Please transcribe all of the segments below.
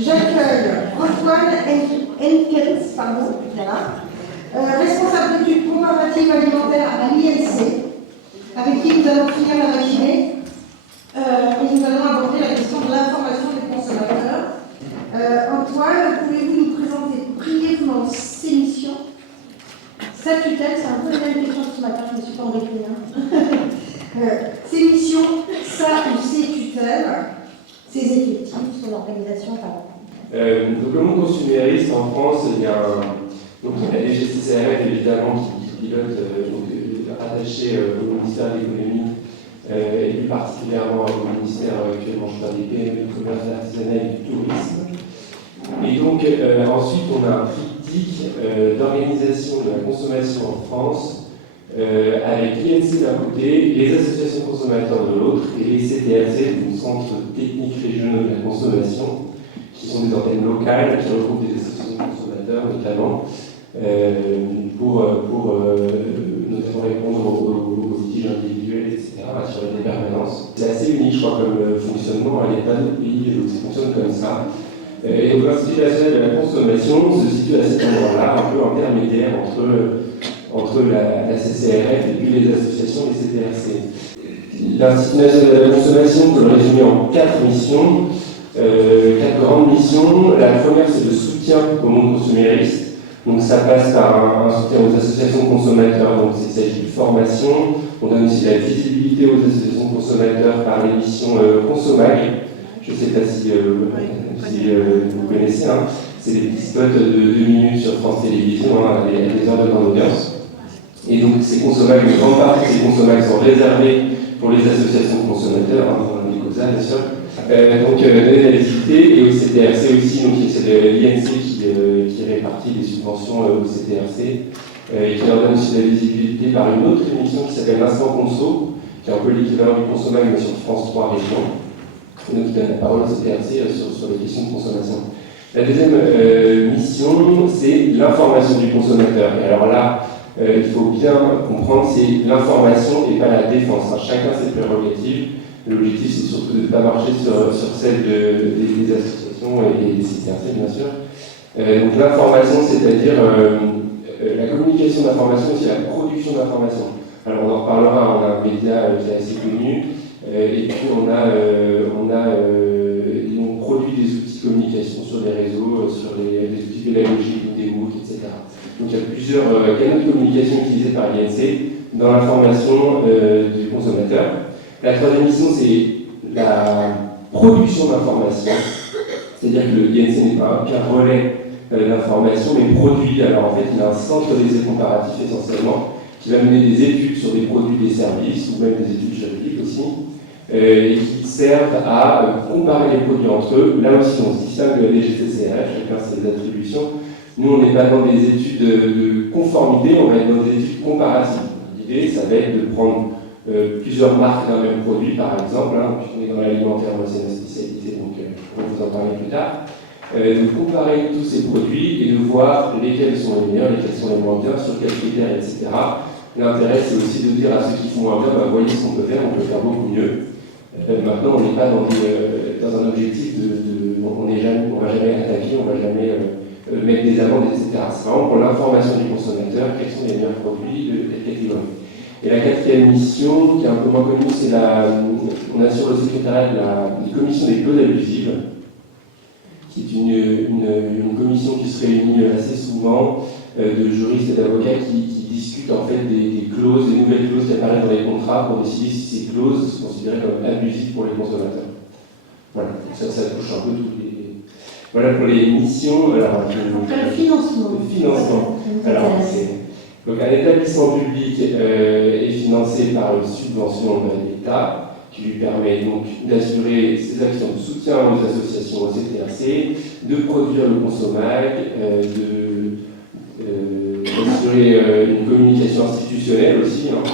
J'accueille Antoine Henkens, responsable d'études comparatives alimentaires à l'INC, avec qui nous allons finir la matinée. Et nous allons aborder la question de l'information des consommateurs. Antoine, pouvez-vous nous présenter brièvement ces missions? Sa tutelle, c'est un peu la même question que ce matin, je ne me suis pas embêtée. Ces missions, ça ou ces tutelles, ses effectifs, son organisation, donc le monde consumériste en France, il y a la DGCCRF évidemment qui pilote, attaché au ministère de l'économie et plus particulièrement au ministère actuellement des PME, du commerce artisanal et du tourisme. Et donc ensuite on a un triptyque d'organisation de la consommation en France avec l'INC d'un côté, les associations consommateurs de l'autre et les CTRC, donc centres techniques régionaux de la consommation, qui sont des antennes locales qui regroupent des associations de consommateurs notamment pour notamment répondre aux litiges individuels, etc., assurer des permanences. C'est assez unique, je crois, comme fonctionnement. Il n'y a pas d'autres pays où ça fonctionne comme ça. Et donc l'Institut national de la consommation se situe à cet endroit-là, un peu intermédiaire entre la CCRF et puis les associations et les CTRC. L'Institut national de la consommation peut le résumer en 4 missions. 4 grandes missions. La première, c'est le soutien au monde consumériste. Donc ça passe par un soutien aux associations de consommateurs, donc il s'agit de formation. On donne aussi la visibilité aux associations de consommateurs par l'émission Consomag. Je ne sais pas si vous connaissez, hein. C'est des petits spots de 2 minutes sur France Télévisions, à des heures de grande audience. Et donc ces Consomag, une grande partie de ces Consomag sont réservés pour les associations de consommateurs, hein, les COSA bien sûr. Donc donner la visibilité, et au CTRC aussi, donc c'est l'INC qui répartit les subventions au CTRC et qui leur donne aussi la visibilité par une autre émission qui s'appelle l'Instant Conso, qui est un peu l'équivalent du Consomag mais sur France 3 régions, et donc qui donne la parole au CTRC sur les questions de consommation. La deuxième mission, c'est l'information du consommateur. Et alors là, il faut bien comprendre, c'est l'information et pas la défense. Chacun ses prérogatives. L'objectif, c'est surtout de ne pas marcher sur celle des associations et des CTRC, bien sûr. Donc l'information, c'est-à-dire la communication d'information, c'est la production d'information. Alors on en reparlera, on a un média qui est assez connu, et puis on produit des outils de communication sur les réseaux, sur des outils pédagogiques, des MOOC, etc. Donc il y a plusieurs canaux de communication utilisés par l'INC dans l'information du consommateur. La troisième mission, c'est la production d'informations, c'est-à-dire que l'INC n'est pas qu'un relais d'informations, mais produit. Alors en fait, il a un centre d'essais comparatifs essentiellement, qui va mener des études sur des produits, des services, ou même des études juridiques aussi, et qui servent à comparer les produits entre eux. Là aussi, on se distingue de la DGCCRF, chacun ses attributions. Nous, on n'est pas dans des études de conformité, on va être dans des études comparatives. L'idée, ça va être de prendre plusieurs marques d'un même produit, par exemple, hein, puisqu'on est dans l'alimentaire, moi c'est ma spécialité, donc on va vous en parler plus tard, de comparer tous ces produits et de voir lesquels sont les meilleurs, lesquels sont les moins bien, sur quels critères, etc. L'intérêt, c'est aussi de dire à ceux qui font moins bien, voyez ce qu'on peut faire, on peut faire beaucoup mieux. Maintenant, on n'est pas dans un objectif on va jamais attaquer, on va jamais mettre des amendes, etc. C'est vraiment pour l'information du consommateur, quels sont les meilleurs produits de quelle catégorie. Et la quatrième mission, qui est un peu moins connue, c'est on assure le secrétariat des commissions des clauses abusives, qui est une commission qui se réunit assez souvent de juristes et d'avocats qui discutent en fait des clauses, des nouvelles clauses qui apparaissent dans les contrats pour décider si ces clauses sont considérées comme abusives pour les consommateurs. Voilà, ça touche un peu tous les... Voilà pour les missions. Alors, le financement. Le financement. Alors, donc un établissement public est financé par une subvention de l'État qui lui permet donc d'assurer ses actions de soutien aux associations, au CTRC, de produire le Consomag, d'assurer une communication institutionnelle aussi, hein,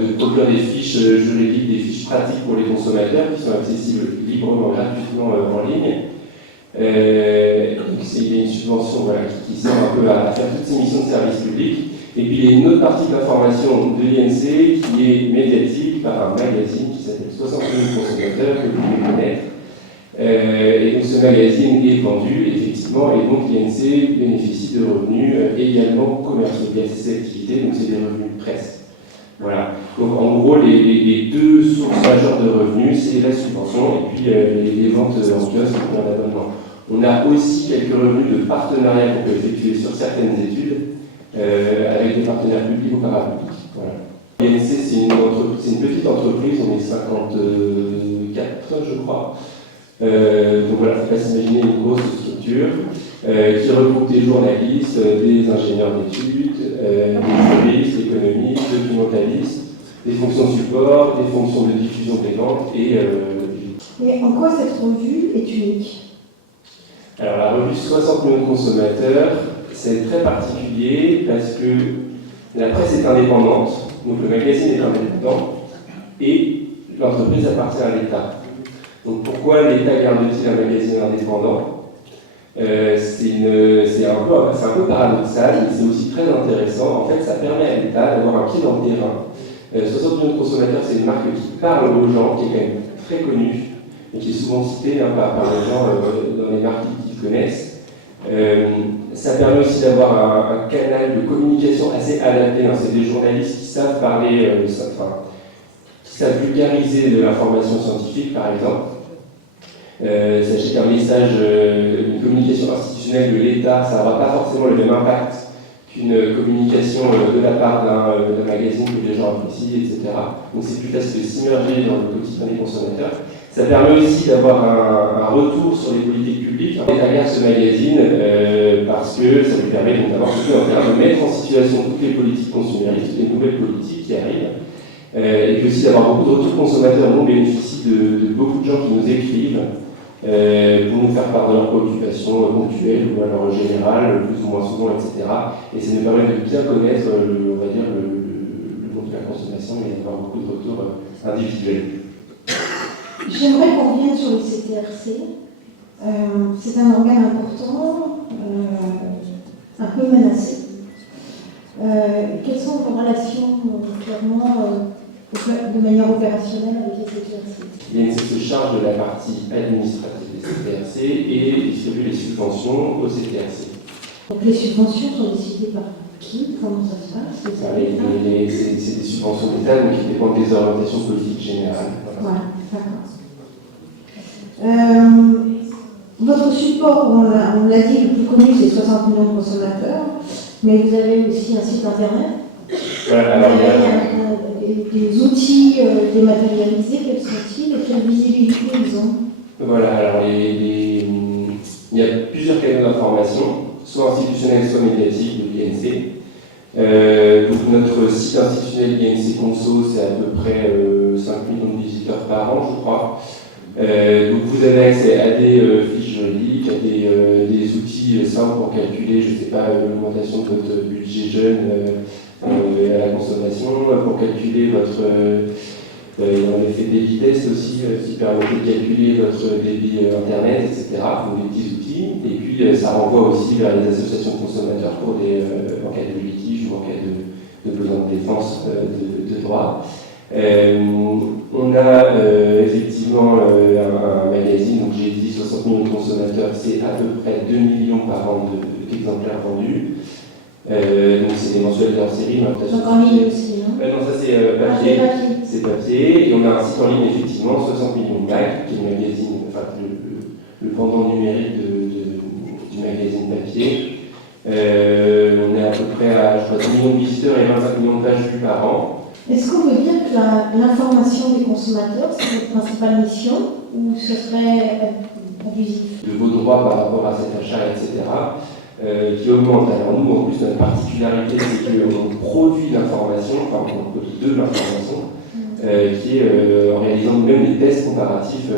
de produire des fiches juridiques, des fiches pratiques pour les consommateurs qui sont accessibles librement, gratuitement en ligne. Donc il y a une subvention qui sert un peu à faire toutes ces missions de service public. Et puis il y a une autre partie de l'information de l'INC qui est médiatique par un magazine qui s'appelle 60 000 consommateurs, que vous pouvez connaître. Et donc ce ce magazine est vendu, effectivement, et donc l'INC bénéficie de revenus également commerciaux via ses activités, donc c'est des revenus de presse. Voilà. Donc en gros, les deux sources majeures de revenus, c'est la subvention et puis les ventes en kiosque et en abonnement. On a aussi quelques revenus de partenariat qu'on peut effectuer sur certaines études avec des partenaires publics ou parapublics. Voilà. L'INC, c'est une petite entreprise, on est 54, je crois. Donc voilà, il ne faut pas s'imaginer une grosse structure qui regroupe des journalistes, des ingénieurs d'études, des juristes, économistes, documentalistes, des fonctions support, des fonctions de diffusion des ventes et... Mais en quoi cette revue est unique? Alors la revue 60 millions de consommateurs, c'est très particulier parce que la presse est indépendante, donc le magazine est indépendant et l'entreprise appartient à l'État. Donc pourquoi l'État garde-t-il un magazine indépendant? C'est un peu paradoxal, mais c'est aussi très intéressant. En fait, ça permet à l'État d'avoir un pied dans le terrain. 60 millions de consommateurs, c'est une marque qui parle aux gens, qui est quand même très connue, et qui est souvent citée par les gens dans les marques qu'ils connaissent. Ça permet aussi d'avoir un canal de communication assez adapté. C'est des journalistes qui savent parler, qui savent vulgariser de l'information scientifique, par exemple. Sachez qu'un message, une communication institutionnelle de l'État, ça n'aura pas forcément le même impact qu'une communication de la part d'un magazine que les gens apprécient, etc. Donc c'est plus facile de s'immerger dans le quotidien des consommateurs. Ça permet aussi d'avoir un retour sur les politiques publiques. L'État garde ce magazine parce que ça lui permet d'avoir de mettre en situation toutes les politiques consuméristes, toutes les nouvelles politiques qui arrivent. Et puis aussi d'avoir beaucoup de retours consommateurs. Nous, on bénéficie de beaucoup de gens qui nous écrivent pour nous faire part de leurs préoccupations ponctuelles ou alors générales, plus ou moins souvent, etc. Et ça nous permet de bien connaître, on va dire, le monde de la consommation et d'avoir beaucoup de retours individuels. J'aimerais qu'on revienne sur le CTRC. C'est un organe important, un peu menacé. Quelles sont vos relations, clairement, de manière opérationnelle avec les CTRC? L'INC se charge de la partie administrative des CTRC et distribue les subventions au CTRC. Donc les subventions sont décidées par qui? Comment ça se passe? C'est des subventions d'État qui dépendent des orientations politiques générales. Voilà, d'accord. Votre support, on l'a dit, le plus connu, c'est 60 millions de consommateurs, mais vous avez aussi un site internet. Voilà, vous avez des outils dématérialisés, quels sont-ils et quelle visibilité ils ont? Voilà, alors il y a plusieurs canaux d'information, soit institutionnels, soit médiatiques de l'INC. Donc notre site institutionnel INC Conso, c'est à peu près 5 millions de visiteurs par an, je crois. Donc vous avez accès à des fiches juridiques, à des outils simples pour calculer, je ne sais pas, l'augmentation de votre budget jeune à la consommation, pour calculer votre... on a fait des vitesses aussi qui permettaient de calculer votre débit internet, etc. Donc des petits outils. Et puis ça renvoie aussi vers les associations de consommateurs pour en cas de litige ou en cas de besoin de défense de droit. On a effectivement un magazine, donc j'ai dit 60 millions de consommateurs, c'est à peu près 2 millions par an d'exemplaires vendus. Donc c'est des mensuels de hors série. Donc en ligne aussi, non? Non, ça c'est papier. C'est papier. Et on a un site en ligne, effectivement, 60 millions de Mag, qui est le magazine, enfin le pendant numérique du magazine papier. On est à peu près à, je crois, 10 millions de visiteurs et 25 millions de pages vues par an. Est-ce qu'on peut dire que l'information des consommateurs, c'est votre principale mission, ou ce serait abusif? De vos droits par rapport à cet achat, etc., qui augmente. Alors nous, en plus, notre particularité, c'est qu'on produit l'information, enfin on produit de l'information, qui est en réalisant nous-mêmes des tests comparatifs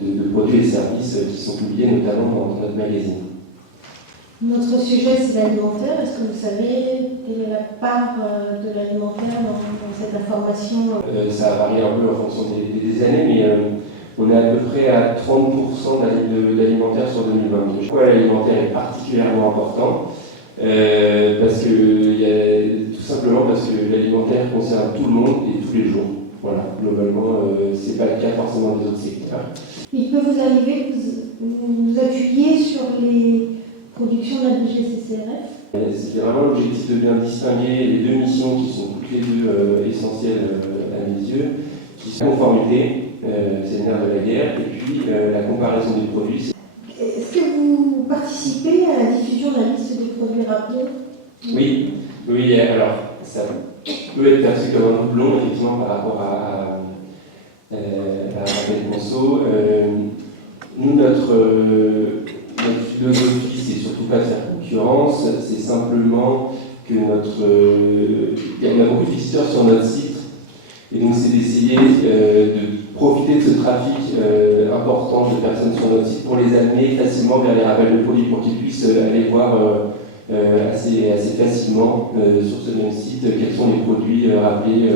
de produits et services qui sont publiés notamment dans notre magazine. Notre sujet, c'est l'alimentaire. Est-ce que vous savez quelle est la part de l'alimentaire dans cette information? Ça varie un peu en fonction des années, mais on est à peu près à 30% d'alimentaire sur 2022. Pourquoi l'alimentaire est particulièrement important? Tout simplement parce que l'alimentaire concerne tout le monde et tous les jours. Voilà, globalement, c'est pas le cas forcément des autres secteurs. Il peut vous arriver vous appuyez sur les productions de la DGCCRF. C'était vraiment l'objectif de bien distinguer les deux missions qui sont toutes les deux essentielles à mes yeux, qui sont la conformité, c'est le nerf de la guerre, et puis la comparaison des produits. Est-ce que vous participez à la diffusion de la liste des produits rappelés? Oui, oui, alors ça peut être perçu comme un doublon, effectivement, par rapport à rappel conso. Nous, notre philosophie, c'est surtout pas de faire concurrence, c'est simplement que il y a beaucoup de visiteurs sur notre site, et donc c'est d'essayer de profiter de ce trafic important de personnes sur notre site pour les amener facilement vers les rappels de produits, pour qu'ils puissent aller voir assez facilement sur ce même site quels sont les produits rappelés.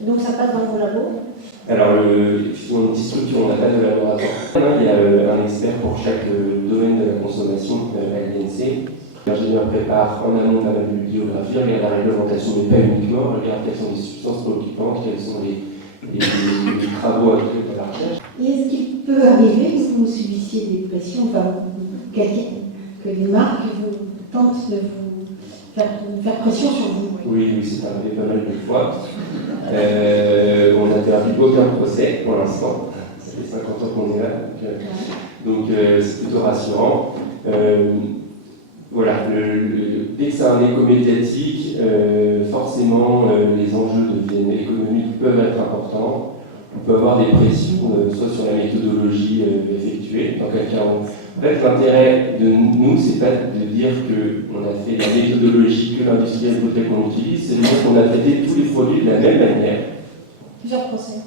Donc ça passe dans vos labos? Alors, effectivement, une petite structure, on n'a pas de laboratoire. Il y a un expert pour chaque domaine de la consommation à l'INC. L'ingénieur prépare en amont pas mal de bibliographie, regarde la réglementation, mais pas uniquement, regarde quelles sont les substances préoccupantes, quels sont les travaux à faire de la recherche. Et est-ce qu'il peut arriver que vous subissiez des pressions, enfin, que des marques vous tentent de vous faire pression sur vous? Oui, c'est arrivé pas mal de fois. On n'a perdu aucun procès pour l'instant. Ça fait 50 ans qu'on est là, donc c'est plutôt rassurant. Voilà, dès que c'est un écho médiatique, forcément les enjeux économiques peuvent être importants. On peut avoir des pressions, soit sur la méthodologie effectuée. Dans quel cas, en fait, l'intérêt de nous, c'est pas de dire qu'on a fait la méthodologie que l'industriel voudrait qu'on utilise, c'est de dire qu'on a traité tous les produits de la même manière. Plusieurs procès.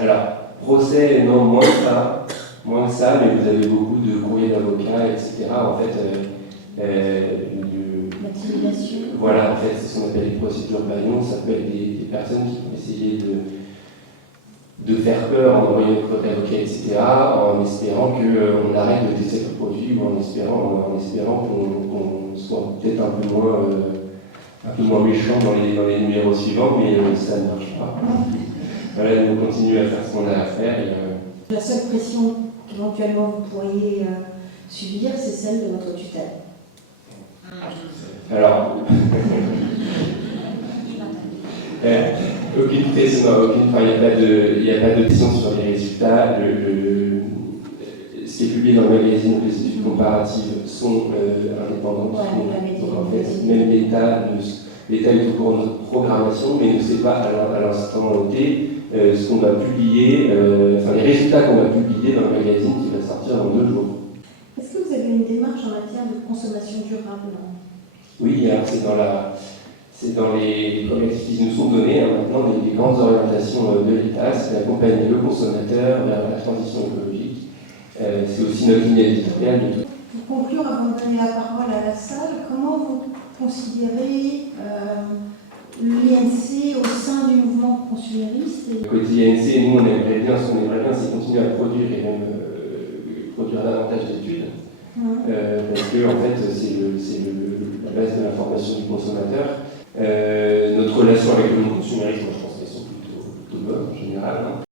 Alors, procès, non, moins que ça, mais vous avez beaucoup de courriers d'avocats, etc. En fait, L'intimidation. voilà, en fait, c'est ce qu'on appelle les procédures baillons. Ça peut être des personnes qui vont essayer de faire peur en envoyant des courriers d'avocats, etc., en espérant qu'on arrête de tester le produit ou en espérant qu'on soit peut-être un peu moins méchant dans les numéros suivants, mais ça ne marche pas. Voilà, on continue à faire ce qu'on a à faire. La seule pression qu'éventuellement vous pourriez subir, c'est celle de votre tutelle. Alors, aucune pression, il n'y a pas de pression sur les résultats. Ce qui est publié dans le magazine, les études comparatives sont indépendantes. Donc en fait, même l'État est au cours de notre programmation, mais ne sait pas à l'instant T ce qu'on va publier, les résultats qu'on va publier dans le magazine qui va sortir dans 2 jours. Est-ce que vous avez une démarche en matière de consommation durable? Oui, alors c'est dans les objectifs qui nous sont donnés maintenant, les grandes orientations de l'État, c'est d'accompagner le consommateur vers la transition écologique. C'est aussi notre ligne éditoriale de tout. Pour conclure, avant de donner la parole à la salle, comment vous considérez l'INC au sein du mouvement consumériste? Côté INC, nous, ce qu'on aimerait bien, c'est continuer à produire et même produire davantage d'études. Parce que, en fait, c'est la base de l'information du consommateur. Notre relation avec le monde consumériste, moi, je